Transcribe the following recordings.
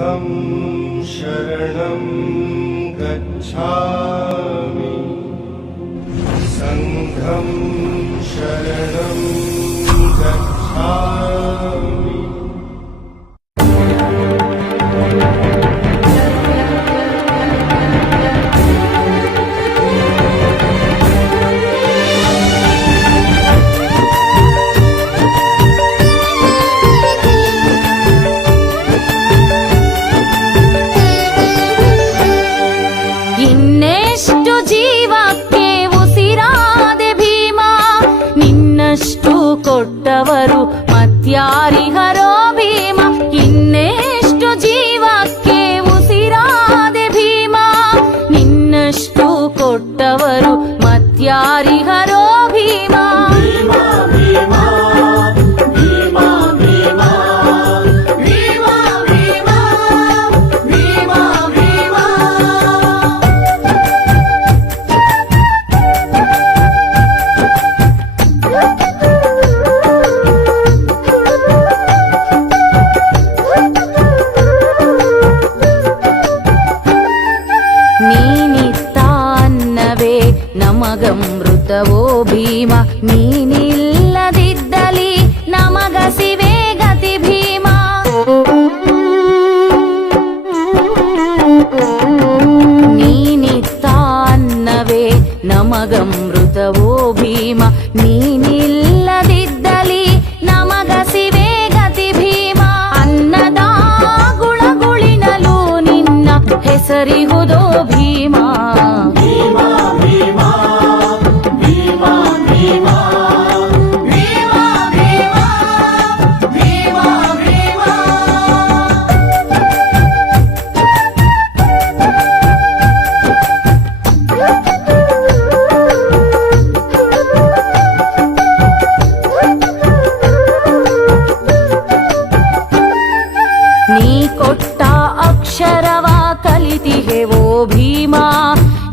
बुद्धं शरणं गच्छामि संघं शरणं गच्छामि। ಇನ್ನೆಷ್ಟು ಜೀವಕ್ಕೆ ಉಸಿರಾದೆ ಭೀಮ, ನಿನ್ನಷ್ಟು ಕೊಟ್ಟವರು ಮತ್ಯಾರಿಹರೋ ಭೀಮ. ಇನ್ನೆಷ್ಟು ಜೀವಕ್ಕೆ ಉಸಿರಾದೆ ಭೀಮ, ನಿನ್ನಷ್ಟು ಕೊಟ್ಟವರು ಮತ್ಯಾರಿಹರೋ ಭೀಮ. ನಮಗಮೃತವೋ ಭೀಮ, ನೀನಿಲ್ಲದಿದ್ದಲ್ಲಿ ನಮಗಸಿವೆ ಗತಿ ಭೀಮ. ನೀನಿತ್ತಾನ್ನವೇ ನಮಗಮೃತವೋ ಭೀಮ, ನೀನಿಲ್ಲದಿದ್ದಲ್ಲಿ ನಮಗಸಿವೆ ಗತಿ ಭೀಮ. ಅನ್ನದ ಗುಳಗುಳಿನಲು ನಿನ್ನ ಹೆಸರಿಹುದೋ ಭೀಮ. ನೀ ಕೊಟ್ಟ ಅಕ್ಷರವ ಕಲಿತಿಹೆವೋ ಭೀಮ,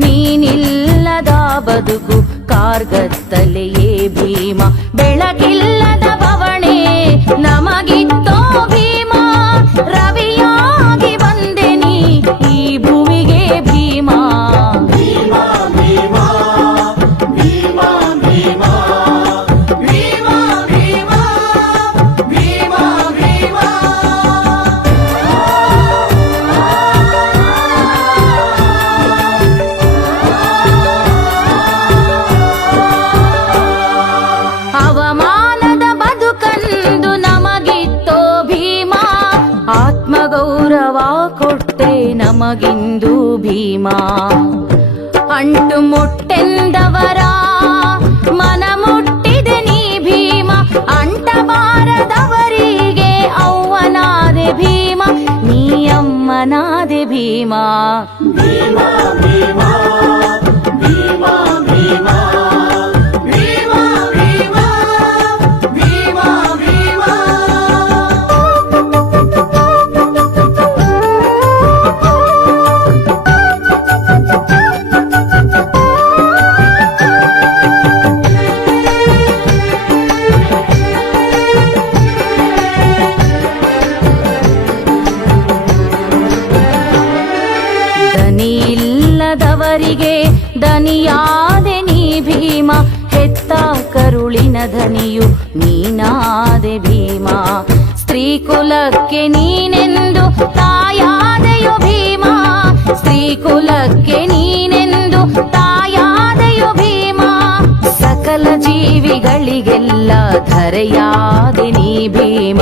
ನೀನಿಲ್ಲದ ಬದುಕು ಕಾರ್ಗತ್ತಲೆಯೇ ಭೀಮ. ಬೆಳಕಿಲ್ಲದ ಬವಣೆ ನಮಗಿತ್ತೋ ಭೀಮ, ರವಿಯಾಗಿ ಬಂದೆ ನೀ ಈ ಭುವಿಗೆ ಭೀಮ. ಅವಮಾನದ ಬದುಕಂದು ನಮಗಿತ್ತೋ ಭೀಮ, ಆತ್ಮಗೌರವ ಕೊಟ್ಟೆ ನಮಗಿಂದು ಭೀಮ. ಅಂಟು ಮುಟ್ಟೆಂದವರ ಮನ ಮುಟ್ಟಿದೆ ನೀ ಭೀಮ, ಅಂಟಬಾರದವರಿಗೆ ಅವ್ವನಾದೆ ಭೀಮ, ನೀ ಅಮ್ಮನಾದೆ ಭೀಮ. ದನಿಯಿಲ್ಲದವರಿಗೆ ದನಿಯಾದೆ ನೀ ಭೀಮ, ಹೆತ್ತ ಕರುಳಿನ ಧನಿಯು ನೀನಾದೆ ಭೀಮ. ಸ್ತ್ರೀ ಕುಲಕ್ಕೆ ನೀನೆಂದು ತಾಯಾದೆಯೋ ಭೀಮ, ಸ್ತ್ರೀ ಕುಲಕ್ಕೆ ನೀನೆಂದು ತಾಯಾದೆಯೋ ಭೀಮ. ಸಕಲ ಜೀವಿಗಳಿಗೆಲ್ಲ ಧರೆಯಾದೆ ನೀ ಭೀಮ.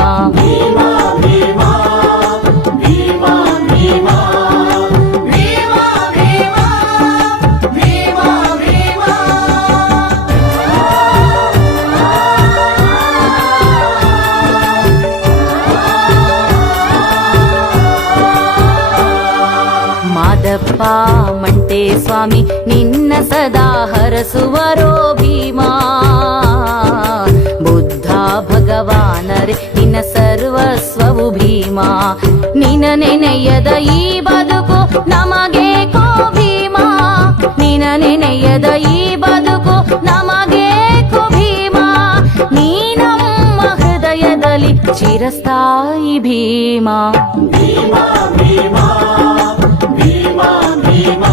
ಮಾದಪ್ಪ ಮಂಟೆ ಸ್ವಾಮಿ ನಿನ್ನ ಸದಾ ಹರಸುವರೋ ಭೀಮ. ಬುದ್ಧ ಭಗವಾನರೇ ನಿನ್ನ ಸರ್ವಸ್ವವು ಭೀಮ, ನಿನ ನೆನೆಯದ ಈ ಬದುಕು ನಮಗೇಕೋ ಭೀಮ, ನಿನ ನೆನೆಯದ ಈ ಬದುಕು ನಮಗೇಕೋ ಭೀಮ. ನೀ ನಮ್ಮ ಹೃದಯದಲ್ಲಿ ಚಿರಸ್ಥಾಯಿ ಭೀಮ ಭೀಮ ಭೀಮ ಭೀಮ ಭೀಮ